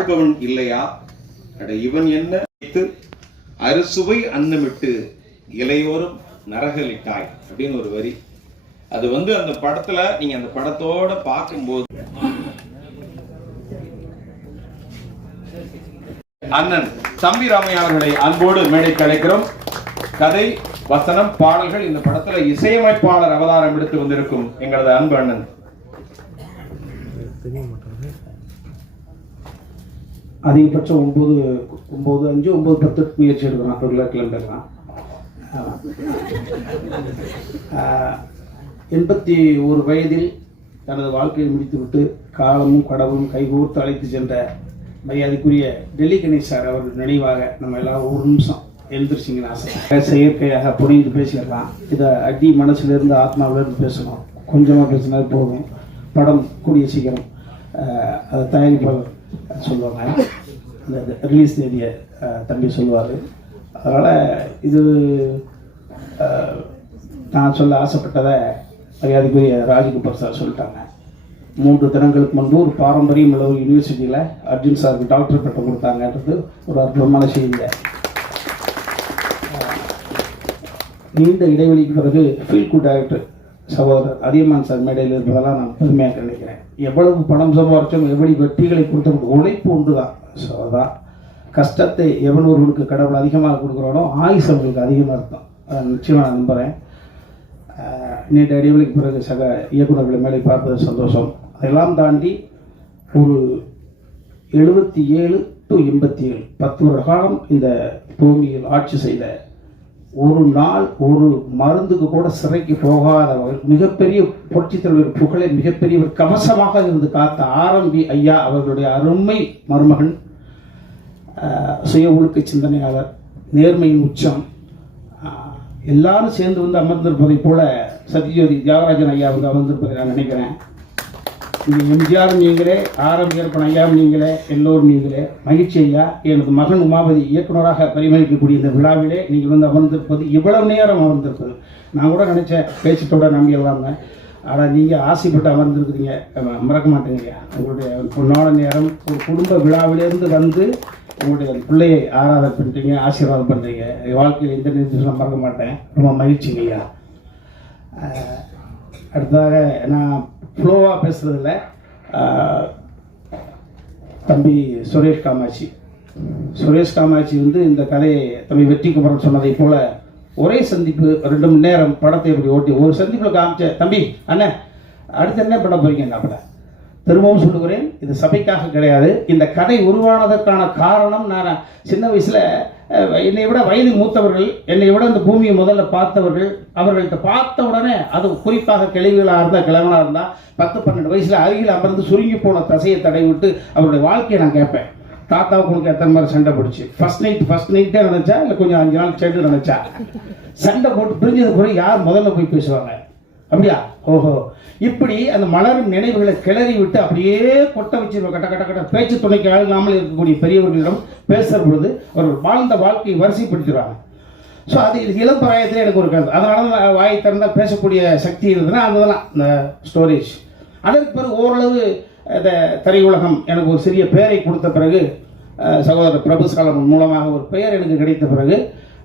வாழ்பவன் இல்லையா? அட இவன் என்ன அறுசுவை அன்னமிட்டு இலையோரும் நரகலிட்டாய் அப்படின்னு ஒரு வரி. அது வந்து அந்த படத்துல நீங்க அந்த படத்தோட பார்க்கும்போது அண்ணன் தம்பி ராமையா அவர்களை அன்போடு மேடைக்கு அழைக்கிறோம் கதை வசனம் பாடல்கள் இந்த படத்துல இசையமைப்பாளர் அவதாரம் எடுத்து வந்திருக்கும் எங்களது அன்பு அண்ணன். அதிகபட்சம் ஒம்பது ஒம்பது அஞ்சு ஒம்பது பத்து முயற்சி எடுக்கிறான் ரெகுலர் கிளம்பெல்லாம் எண்பத்தி ஒரு வயதில் தனது வாழ்க்கையை முடித்துவிட்டு காலமும் கடவுளும் கைகோர்த்து அழைத்து சென்ற மரியாதைக்குரிய டெல்லி கணேஷ் சார் அவர் நினைவாக நம்ம எல்லாம் ஒரு நிமிஷம் எழுந்திரிச்சிங்கன்னு ஆசை. செயற்கையாக புரிந்து பேசிடலாம். இதை அடி மனசுலேருந்து ஆத்மாவிலேருந்து பேசணும். கொஞ்சமாக பேசினா போதும். படம் கூடிய சீக்கிரம். அதை தயாரிப்பாளர் சொல்லுவாங்க. அந்த ரிலீஸ் தேதியை தம்பி சொல்லுவார். அதனால் இது நான் சொல்ல ஆசைப்பட்டதை மரியாதைக்குரிய ராஜகோபால் சார் சொல்லிட்டாங்க. மூன்று தினங்களுக்கு முன்பு ஒரு பாரம்பரியம் உள்ள ஒரு யூனிவர்சிட்டியில் அர்ஜுன் சாருக்கு டாக்டர் பட்டம் கொடுத்தாங்கன்றது ஒரு அற்புதமான செய்தியை நீண்ட இடைவெளிக்கு பிறகு ஃபீல் குட் டைரக்டர் சகோதரர் அதியமான் சார் மேடையில் இருப்பதெல்லாம் நான் பெருமையாக நினைக்கிறேன். எவ்வளவு பணம் சம்பாரிச்சோம் எப்படி வெற்றிகளை கொடுத்த உழைப்பு உண்டு தான் ஸோ அதான் கஷ்டத்தை எவன் ஒருவனுக்கு கடவுள் அதிகமாக கொடுக்குறானோ ஆயுஸ் அவர்களுக்கு அதிகமாக அர்த்தம் அதை நிச்சயமாக நான் நம்புகிறேன் நேற்று நீண்ட இடைவெளிக்கு பிறகு சக இயக்குநர்களை மேலே பார்ப்பது சந்தோஷம். அதெல்லாம் தாண்டி ஒரு எழுபத்தி ஏழு டு எண்பத்தி ஏழு பத்து வருட காலம் இந்த பூமியில் ஆட்சி செய்த ஒரு நாள் ஒரு மருந்துக்கு கூட சிறைக்கு போகாதவர் மிகப்பெரிய புரட்சித் தலைவர் புகழை மிகப்பெரிய ஒரு கவசமாக இருந்து காத்த ஆரம்பி ஐயா அவர்களுடைய அருமை மருமகன் சுய ஒழுக்க சிந்தனையாளர் நேர்மையின் உச்சம். எல்லாரும் சேர்ந்து வந்து அமர்ந்திருப்பதைப் போல சத்யஜோதி தியாகராஜன் ஐயா வந்து அமர்ந்திருப்பதை நான் நினைக்கிறேன். இங்கே எம்ஜிஆர் நீங்களே ஆரம்பியப்பன் ஐயா நீங்களே எல்லோரும் நீங்களே மகிழ்ச்சி ஐயா எனது மகன் உமாபதி இயக்குனராக பரிமளிக்கக்கூடிய இந்த விழாவிலே நீங்கள் வந்து அமர்ந்திருப்பது இவ்வளவு நேரம் அமர்ந்திருப்பது. நான் கூட நினச்சேன் பேச்சுட்டோட இல்லாமல் ஆனால் நீங்கள் ஆசைப்பட்டு அமர்ந்திருக்கிறீங்க. மறக்க மாட்டேங்க ஐயா. உங்களுடைய பொன்னான நேரம் ஒரு குடும்ப விழாவிலேருந்து வந்து உங்களுடைய பிள்ளையை ஆராதனை பண்ணுறீங்க ஆசீர்வாதம் பண்ணுறீங்க வாழ்க்கையில் எந்த நிமிஷம் மறக்க மாட்டேன். ரொம்ப மகிழ்ச்சிங்க ஐயா. அடுத்ததாக நான் ஃப்ளோவாக பேசுகிறதில்ல தம்பி சுரேஷ் காமாட்சி. சுரேஷ் காமாட்சி வந்து இந்த கதையை தம்பி வெற்றி குமரன் சொன்னதை போல ஒரே சந்திப்பு ரெண்டு மணி நேரம் படத்தை இப்படி ஓட்டி ஒரு சந்திப்பில் காமிச்ச தம்பி அண்ணன் அடுத்து என்ன பண்ண போறீங்க என்ன திரும்பவும் சொல்லுகிறேன் இது சபைக்காக கிடையாது. இந்த கதை உருவானதற்கான காரணம் நான் சின்ன வயசில் என்னை விட வயது மூத்தவர்கள் என்னை விட இந்த பூமியை முதல்ல பார்த்தவர்கள் அவர்கள்ட்ட பார்த்த உடனே அது குறிப்பாக கிளைகளாக இருந்தால் கிழவனாக இருந்தால் பத்து பன்னெண்டு வயசில் அருகில் அமர்ந்து சுருங்கி போன தசையை தடை விட்டு அவருடைய வாழ்க்கையை நான் கேட்பேன். தாத்தாவுக்கு உனக்கு எத்தனை மாதிரி சண்டை பிடிச்சி? ஃபர்ஸ்ட் நைட் ஃபர்ஸ்ட் நைட்டே நினைச்சா இல்லை கொஞ்சம் அஞ்சு நாள் சேர்ந்து நினைச்சா? சண்டை போட்டு பிரிஞ்சது பிறகு யார் முதல்ல போய் பேசுவாங்க? அப்படியா? ஓஹோ. இப்படி அந்த மலரும் நினைவுகளை கிளறி விட்டு அப்படியே கொட்ட வச்சு கட்ட கட்ட கட்ட பேச்சு துணைக்கு அழகாமல் இருக்கக்கூடிய பெரியவர்களிடம் பேசுகிற பொழுது அவர்கள் வாழ்ந்த வாழ்க்கையை வரிசைப்படுத்திடுவாங்க. ஸோ அது இது இளம் பிராயத்தில் எனக்கு ஒரு கருத்து. அதனால தான் வாய் திறந்தால் பேசக்கூடிய சக்தி இருந்ததுன்னா அதுதான் இந்த ஸ்டோரேஜ் அதற்கு பிறகு ஓரளவு இந்த திரையுலகம் எனக்கு ஒரு சிறிய பெயரை கொடுத்த பிறகு சகோதரர் பிரபு சாலமன் மூலமாக ஒரு பெயர் எனக்கு கிடைத்த பிறகு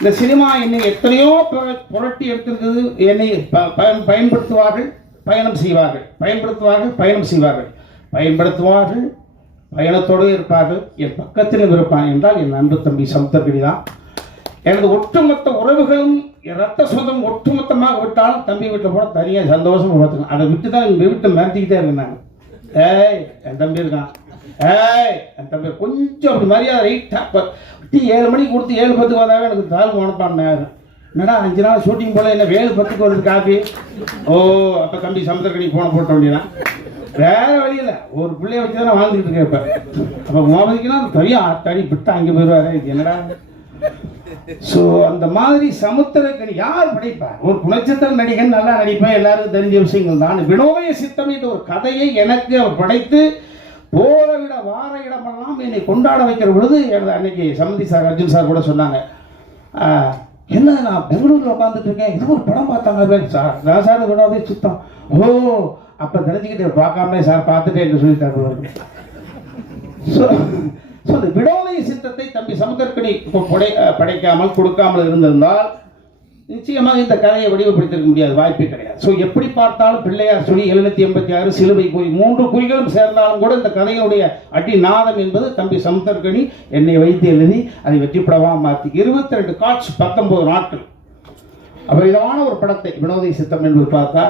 இந்த சினிமா என்னை எத்தனையோ புரட்டி எடுத்திருக்கிறது. என்னை ப- பயன் பயன்படுத்துவார்கள் பயணம் செய்வார்கள். பயன்படுத்துவார்கள் பயணம் செய்வார்கள். பயன்படுத்துவார்கள் பயணத்தோடு இருப்பார்கள். என் பக்கத்திலும் இருப்பான் என்றால் என் அன்பு தம்பி சமுத்திரகிரி தான். எனது ஒட்டுமொத்த உறவுகளும் ரத்த சொந்தம் ஒட்டுமொத்தமாக விட்டாலும் தம்பி வீட்டில் போன தனியாக சந்தோஷமாக பார்த்துக்கணும். அதை விட்டு தான் எங்கள் வீட்டை மிரட்டிக்கிட்டே இருக்கேன் நான் ஏய் என் தம்பி இருக்கான். ஏய் என் தம்பி கொஞ்சம் அப்படி மரியாதை ரைட்டாக இப்போ டீ ஏழு மணிக்கு கொடுத்து ஏழு பத்துக்கு வந்தாவே எனக்கு தாழ்வு மனப்பான் என்னடா அஞ்சு நாள் ஷூட்டிங் போல என்ன ஏழு பத்துக்கு வருது காப்பி? ஓ அப்போ தம்பி சமுத்திரக்கணி போன போட்ட வேண்டியதான் வேற வழி இல்லை. ஒரு பிள்ளைய வச்சு தானே வாழ்ந்துட்டு இருக்கேன் இப்போ. அப்போ மோபதிக்குன்னா பெரிய ஆட்டாடி விட்டு அங்கே போயிடுவாரு. இது என்னடா? ஸோ அந்த மாதிரி சமுத்திரக்கணி யார் படைப்பா ஒரு குணச்சித்திர நடிகன் நல்லா நடிப்பேன் எல்லாருக்கும் தெரிஞ்ச விஷயங்கள் தான். வினோய சித்தம் என்ற ஒரு கதையை எனக்கு அவர் படைத்து போற இடம் வார இடமெல்லாம் என்னை கொண்டாட வைக்கிற பொழுது எனது அன்னைக்கு சமந்தி சார் அர்ஜுன் சார் கூட சொன்னாங்க. என்ன நான் பெங்களூர்ல உட்காந்துட்டு இருக்கேன்? ஏதோ ஒரு படம் பார்த்தாங்க சார். நான் சார் வினோதய சுத்தம். ஓ அப்போ தெரிஞ்சுக்கிட்டு பார்க்காமலே சார் பார்த்துட்டே என்று சொல்லிட்டாங்க ஸோ ஸோ அந்த விடோலை சித்தத்தை தம்பி சமுத்திரக்கணி இப்போ படை படைக்காமல் கொடுக்காமல் இருந்திருந்தால் நிச்சயமாக இந்த கதையை வடிவப்படுத்திருக்க முடியாது வாய்ப்பே கிடையாது. ஸோ எப்படி பார்த்தாலும் பிள்ளையார் சொல்லி எழுநூத்தி எண்பத்தி ஆறு சிலுவை குறி மூன்று குறிகளும் சேர்ந்தாலும் கூட இந்த கதையுடைய அடி நாதம் என்பது தம்பி சமுத்தர்கனி என்னை வைத்து எழுதி அதை வெற்றிப்படமாக மாற்றி இருபத்தி ரெண்டு காட்சி பத்தொன்பது நாட்கள். அபரிதமான ஒரு படத்தை வினோதை சித்தம் என்பது பார்த்தா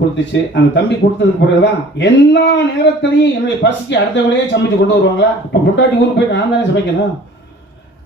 கொடுத்துச்சு. அந்த தம்பி கொடுத்ததுக்கு பிறகுதான் எல்லா நேரத்திலையும் என்னுடைய பசிக்கு அடுத்தவங்களே சமைச்சு கொண்டு வருவாங்களா? இப்போ பொட்டாட்டி ஊருக்கு போய் நான் தானே சமைக்கணும்?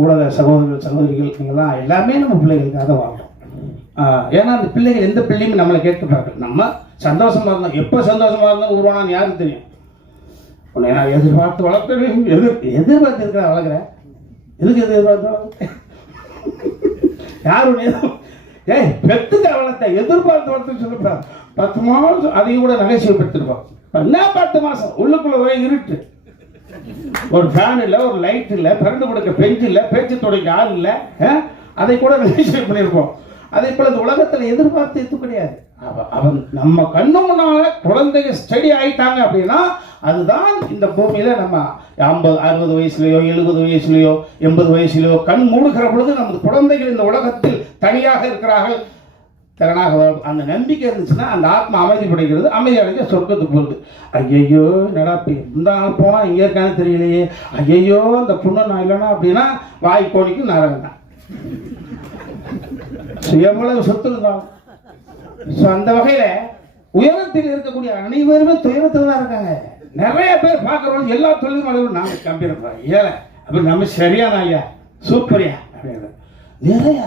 ஊடக சகோதரர்கள் சகோதரிகள் நீங்கள்லாம் எல்லாமே நம்ம பிள்ளைகளுக்காக தான் வாழ்கிறோம் ஏன்னா அந்த பிள்ளைகள் எந்த பிள்ளையுமே நம்மளை கேட்க நம்ம சந்தோஷமாக இருந்தோம். எப்போ சந்தோஷமாக இருந்தாலும் உருவானான்னு யாருக்கு தெரியும்? உன்னை நான் எதிர்பார்த்து வளர்த்தேன் எதிர் எதிர்பார்த்து இருக்கிற வளர்க்குறேன். எதுக்கு எதிர்பார்த்து வளர்க்குறேன்? யார் உன்னை ஏய் பெத்துக்க வளர்த்த எதிர்பார்த்து வளர்த்துன்னு சொல்லுப்பா பத்து மாதம் அதையும் கூட நகைச்சுவைப்படுத்திருப்போம். என்ன பத்து மாதம்? உள்ளுக்குள்ளே ஒரே இருட்டு. ஒரு ஃபேன் இல்லை ஒரு லைட் இல்லை பிறந்து கொடுக்க பெஞ்ச் இல்லை பேச்சு துடைக்க ஆள் இல்லை அதை கூட நகைச்சுவை பண்ணியிருப்போம். அதே போல இந்த உலகத்தில் எதிர்பார்த்து எதுவும் கிடையாது. அவ- அவன் நம்ம கண்ணு முன்னால குழந்தைங்க ஸ்டடி ஆயிட்டாங்க அப்படின்னா அதுதான் இந்த பூமியில நம்ம ஐம்பது அறுபது வயசுலயோ எழுபது வயசுலயோ எண்பது வயசுலயோ கண் மூடுகிற பொழுது நமது குழந்தைகள் இந்த உலகத்தில் தனியாக இருக்கிறார்கள். திறனாக வரும். அந்த நம்பிக்கை இருந்துச்சுன்னா அந்த ஆத்மா அமைதி படைக்கிறது அமைதி அடைஞ்ச சொர்க்கத்துக்கு போகுது ஐயையோ என்னடா இப்போ இந்த நாள் போனால் எங்கே இருக்கான்னு தெரியலையே. ஐயையோ அந்த புண்ணு நான் இல்லைன்னா அப்படின்னா வாய் கோழிக்கு நரகம் தான். எவ்வளவு சொத்து தான். ஸோ அந்த வகையில் உயரத்தில் இருக்கக்கூடிய அனைவருமே துயரத்தில் தான் இருக்காங்க. நிறைய பேர் பார்க்குறவங்க எல்லா தொழிலும் அளவு நாம கம்பீரப்பா ஏழை அப்படி நம்ம சரியான ஐயா சூப்பரியா அப்படின்னு நிறையா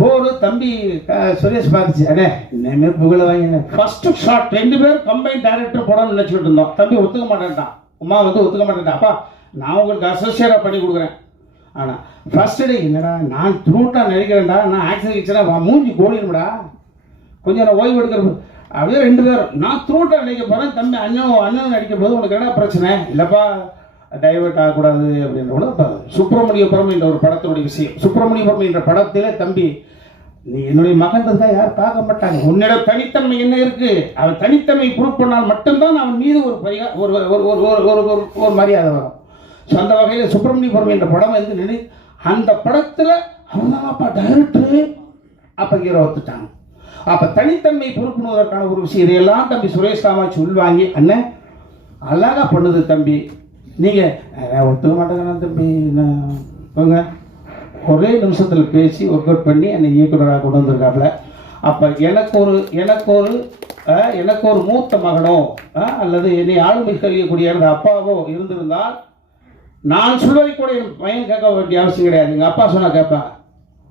போரு தம்பி சுரேஷ் பார்த்துச்சு. அடே இனிமே புகழ வாங்கினேன் ஃபர்ஸ்ட் ஷாட் ரெண்டு பேரும் கம்பைன் டேரக்டர் போடணும்னு நினச்சிக்கிட்டு இருந்தோம். தம்பி ஒத்துக்க மாட்டேன்ட்டான். உமா வந்து ஒத்துக்க மாட்டேன்ட்டான். அப்பா நான் உங்களுக்கு அசோசியேட்டாக பண்ணி கொடுக்குறேன். ஆனால் ஃபர்ஸ்ட் டே என்னடா நான் த்ரூட்டாக நடிக்கிறேன்டா நான் ஆக்சன் கிச்சனா மூஞ்சி கோடிடும்டா கொஞ்சம் நான் ஓய்வு எடுக்கிற அப்படியே ரெண்டு பேரும் நான் த்ரூட்டாக நடிக்க போகிறேன் தம்பி அண்ணன் அண்ணன் நடிக்கும் போது உனக்கு என்ன பிரச்சனை? இல்லைப்பா டைவர்ட் ஆகக்கூடாது அப்படின்ற கூட இப்போ சுப்பிரமணியபுரம் என்ற ஒரு படத்தினுடைய விஷயம். சுப்பிரமணியபுரம் என்ற படத்தில் தம்பி நீ என்னுடைய மகன் தான் யாரும் பார்க்க மாட்டாங்க? உன்னிடம் தனித்தன்மை என்ன இருக்கு? அவன் தனித்தன்மை ப்ரூவ் பண்ணால் மட்டும்தான் அவன் மீது ஒரு பரிகா ஒரு ஒரு ஒரு ஒரு ஒரு ஒரு ஒரு மரியாதை வரும். ஸோ அந்த வகையில் சுப்பிரமணியபுரம் என்ற படம் வந்து நினை அந்த படத்தில் அவன் அப்பா டைரக்டரு அப்போ ஹீரோ ஒத்துட்டாங்க அப்போ தனித்தன்மை பொறுப்புணுவதற்கான ஒரு விஷயம் இதையெல்லாம் தம்பி சுரேஷ் காமாட்சி உள்வாங்கி அண்ணன் அழகா பண்ணுது தம்பி. நீங்கள் ஒத்துக்க மாட்டேங்கிறா தம்பி. நான் ஒரே நிமிஷத்தில் பேசி ஒர்க் அவுட் பண்ணி என்னை இயக்குனராக கொண்டு வந்திருக்காப்புல. அப்போ எனக்கு ஒரு எனக்கு ஒரு எனக்கு ஒரு மூத்த மகனோ அல்லது என்னை ஆளுமை செய்யக்கூடிய எனது அப்பாவோ இருந்திருந்தால் நான் சொல்வதை கூட என் பையன் கேட்க வேண்டிய அவசியம் கிடையாது. எங்கள் அப்பா சொன்னால் கேட்பேன்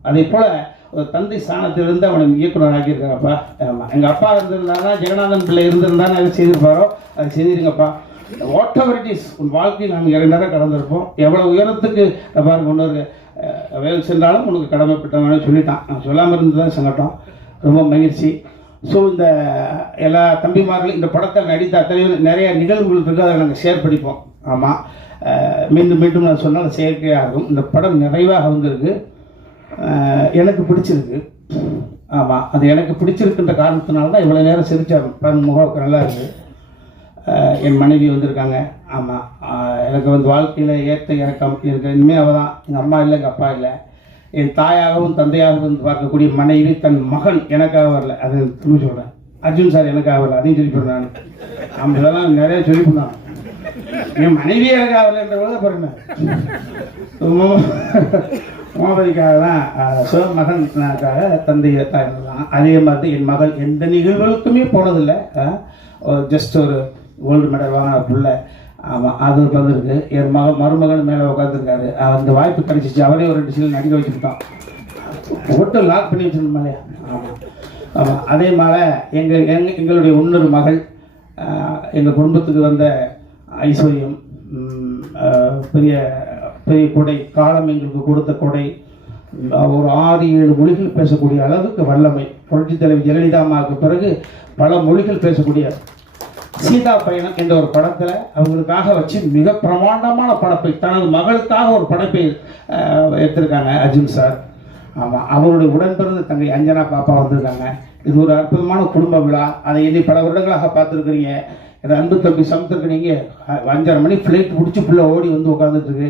அதே போல் ஒரு தந்தை ஸ்தானத்திலிருந்து அவனை இயக்குனர் ஆக்கியிருக்காங்கப்பா. ஆமாம் எங்கள் அப்பா இருந்திருந்தாருன்னா ஜெகநாதன் பிள்ளை இருந்திருந்தா அதை செய்திருப்பாரோ அதை செய்திருங்கப்பா. வாட் எவர் இட் இஸ் உன் வாழ்க்கையில் நாம் இரண்டரை கடந்திருப்போம். எவ்வளோ உயரத்துக்கு பாருங்க இன்னொரு வேலை சென்றாலும் உனக்கு கடமைப்பட்டவனே சொல்லிட்டான். நான் சொல்லாமல் இருந்தது சங்கட்டம் ரொம்ப மகிழ்ச்சி. ஸோ இந்த எல்லா தம்பிமார்களும் இந்த படத்தை நடித்த அத்தனை நிறைய நிகழ்வுகள் இருக்குது அதை நாங்கள் ஷேர் பண்ணிப்போம். ஆமாம் மீண்டும் மீண்டும் நான் சொன்னால் செயற்கையாகும் இந்த படம் நிறைவாக வந்திருக்கு. எனக்கு பிடிச்சிருக்கு. ஆமாம் அது எனக்கு பிடிச்சிருக்குன்ற காரணத்தினால தான் இவ்வளோ நேரம் சிரிச்சாங்க பாருங்க முகம் நல்லா இருக்குது என் மனைவி வந்திருக்காங்க. ஆமாம் எனக்கு வந்து வாழ்க்கையில் ஏற்ற இறக்கம் இருக்கு. இனிமேல் அவள் தான். எங்கள் அம்மா இல்லை எங்கள் அப்பா இல்லை. என் தாயாகவும் தந்தையாகவும் பார்க்கக்கூடிய மனைவி தன் மகன் எனக்காக வரல. அது திரும்பி சொல்கிறேன் அர்ஜுன் சார் எனக்காக வரல. அதையும் சொல்லி நான். ஆமாம் இதெல்லாம் நிறையா சொல்லி போனான் என் மனைவி எனக்காக வரலன்ற போது பாருங்க மோபதிக்காக தான் சிவ மகனுக்காக தந்தை தான் அதே மாதிரி என் மகள் எந்த நிகழ்வுகளுக்குமே போனதில்லை. ஜஸ்ட் ஒரு கோல்டு மெடல் வாங்கின பிள்ளை ஆமாம் அது வந்திருக்கு என் மக மருமகன் மேலே உட்காந்துருக்காரு அந்த வாய்ப்பு கிடைச்சிச்சு. அவரே ஒரு ரெண்டு நடிக்க வச்சுருக்கான் ஓட்டு லாக் பண்ணி வச்சிருந்தோம் இல்லையா ஆமாம் ஆமாம் அதே மாதிரி எங்கள் எங் எங்களுடைய இன்னொரு மகள் எங்கள் குடும்பத்துக்கு வந்த ஐஸ்வர்யம் பெரிய பெரிய கொடை காலம் எங்களுக்கு கொடுத்த கொடை ஒரு ஆறு ஏழு மொழிகள் பேசக்கூடிய அளவுக்கு வல்லமை. புரட்சித் தலைவி ஜெயலலிதா அம்மாவுக்கு பிறகு பல மொழிகள் பேசக்கூடிய சீதா பயணம் என்ற ஒரு படத்தில் அவங்களுக்காக வச்சு மிக பிரமாண்டமான படப்பை தனது மகளுக்காக ஒரு படைப்பை எடுத்திருக்காங்க அர்ஜுன் சார். ஆமாம் அவருடைய உடன்பிறந்த தங்கை அஞ்சனா பாப்பா வந்திருக்காங்க. இது ஒரு அற்புதமான குடும்ப விழா. அதை இனி பல வருடங்களாக பார்த்துருக்குறீங்க. இது அன்பு தம்பி சமுத்திரக்கு நீங்கள் அஞ்சரை மணி ஃப்ளைட் பிடிச்சி ஃபுல்லாக ஓடி வந்து உட்காந்துட்டுருக்கு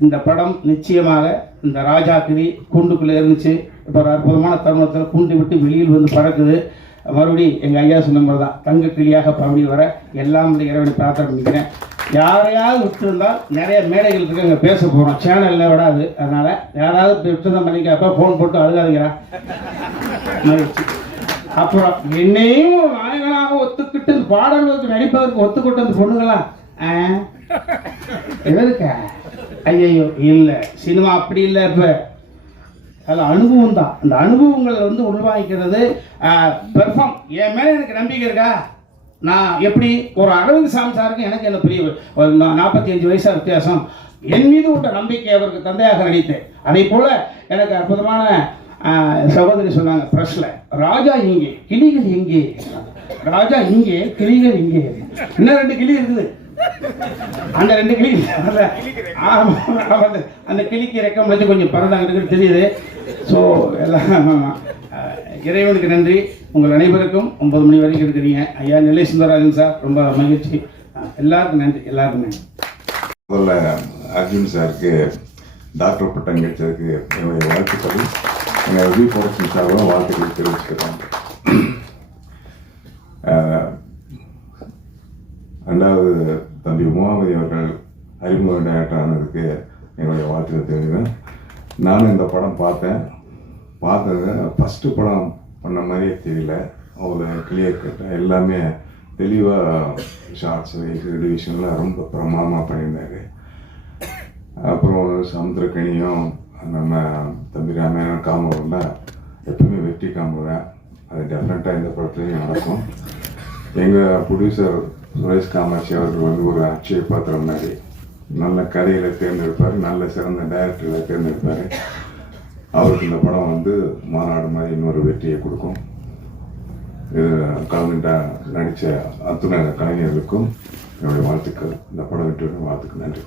இந்த படம் நிச்சயமாக இந்த ராஜாக்கிரி கூண்டுக்குள்ளே இருந்துச்சு. இப்போ ஒரு அற்புதமான தருணத்தில் கூண்டு விட்டு வெளியில் வந்து பறக்குது. மறுபடி எங்கள் ஐயா சொன்ன மாதிரி தான் தங்க கிளியாக பகுதி வர எல்லாம் இறைவனை பிரார்த்தனை பண்ணிக்கிறேன். யாரையாவது விட்டுருந்தால் நிறைய மேடைகள் இருக்கு அங்கே பேச போகிறோம் சேனலில் விடாது. அதனால் யாராவது விட்டுருந்தா பண்ணிக்க அப்போ ஃபோன் போட்டு அழுகாதீங்களா மகிழ்ச்சி. அப்புறம் என்னையும் ஒரு நாயகனாக ஒத்துக்கிட்டு பாடல்களுக்கு நடிப்பதற்கு ஒத்துக்கிட்டு அந்த பொண்ணுங்களா ஆ, ஐயோ இல்லை. சினிமா அப்படி இல்லை இப்போ. அதில் அனுபவம் தான். அந்த அனுபவங்களை வந்து உள்வாங்கிக்கிறது பெர்ஃபார்ம் என் மேலே எனக்கு நம்பிக்கை இருக்கா? நான் எப்படி? ஒரு அரவிந்த் சாமி சாருக்கு எனக்கு என்ன பெரிய ஒரு நா- நாற்பத்தி அஞ்சு வயசாக வித்தியாசம். என் மீது உள்ள நம்பிக்கை அவருக்கு தந்தையாக நினைத்தேன். அதே போல் எனக்கு அற்புதமான சகோதரி சொன்னாங்க ப்ரெஸ்ல ராஜா இங்கே கிளிகள் எங்கே ராஜா இங்கே கிளிகள் இங்கே. இன்னும் ரெண்டு கிளி இருக்குது. அந்த ரெண்டு கிளி அந்த அந்த கிளிக்கு ரெக்கம் வச்சு கொஞ்சம் பறந்தாங்கிறது தெரியுது. ஸோ எல்லாம் இறைவனுக்கு நன்றி. உங்கள் அனைவருக்கும் ஒன்பது மணி வரைக்கும் இருக்கிறீங்க. ஐயா நிலை சுந்தரராஜன் சார் ரொம்ப மகிழ்ச்சி. எல்லாருக்கும் நன்றி எல்லாருக்கும். நன்றி முதல்ல அர்ஜுன் சாருக்கு டாக்டர் பட்டம் கிடைச்சதுக்கு என்னுடைய வாழ்த்துக்கள். எங்கள் வி ப்ரொடக்ஷன் சார்பாக வாழ்த்துக்கள் தெரிவிச்சுக்கிறோம் ரெண்டாவது தம்பி உமாவதி அவர்கள் அறிமுக டேரக்டர் ஆனதுக்கு என்னுடைய வாழ்த்துக்கள் தெரிவிக்கிறேன். நானும் இந்த படம் பார்த்தேன். பார்த்தது ஃபஸ்ட்டு படம் பண்ண மாதிரியே தெரியல. அவ்வளோ கிளியர் கட்டாக எல்லாமே தெளிவாக ஷார்ட்ஸ் டிவிஷன்லாம் ரொம்ப பிரமாதமாக பண்ணியிருந்தாரு. அப்புறம் சமுத்திரக்கனியும் நம்ம தம்பி ராமாயணம் காமரம்னா எப்பவுமே வெற்றி காமரன் அது டெஃபினட்டாக இந்த படத்துலையும் நடக்கும். எங்கள் ப்ரொடியூசர் சுரேஷ் காமாட்சி அவர்கள் வந்து ஒரு அச்சய பாத்திரம் மாதிரி. நல்ல கதைகளை தேர்ந்தெடுப்பார் நல்ல சிறந்த டைரக்டரில் தேர்ந்தெடுப்பார். அவருக்கு இந்த படம் வந்து மாநாடு மாதிரி இன்னொரு வெற்றியை கொடுக்கும். இது கலந்துட்டா நடித்த அத்துணை கலைஞர்களுக்கும் என்னுடைய வாழ்த்துக்கள். இந்த படம் வெற்றியுடன் வாழ்த்துக்கு நன்றி.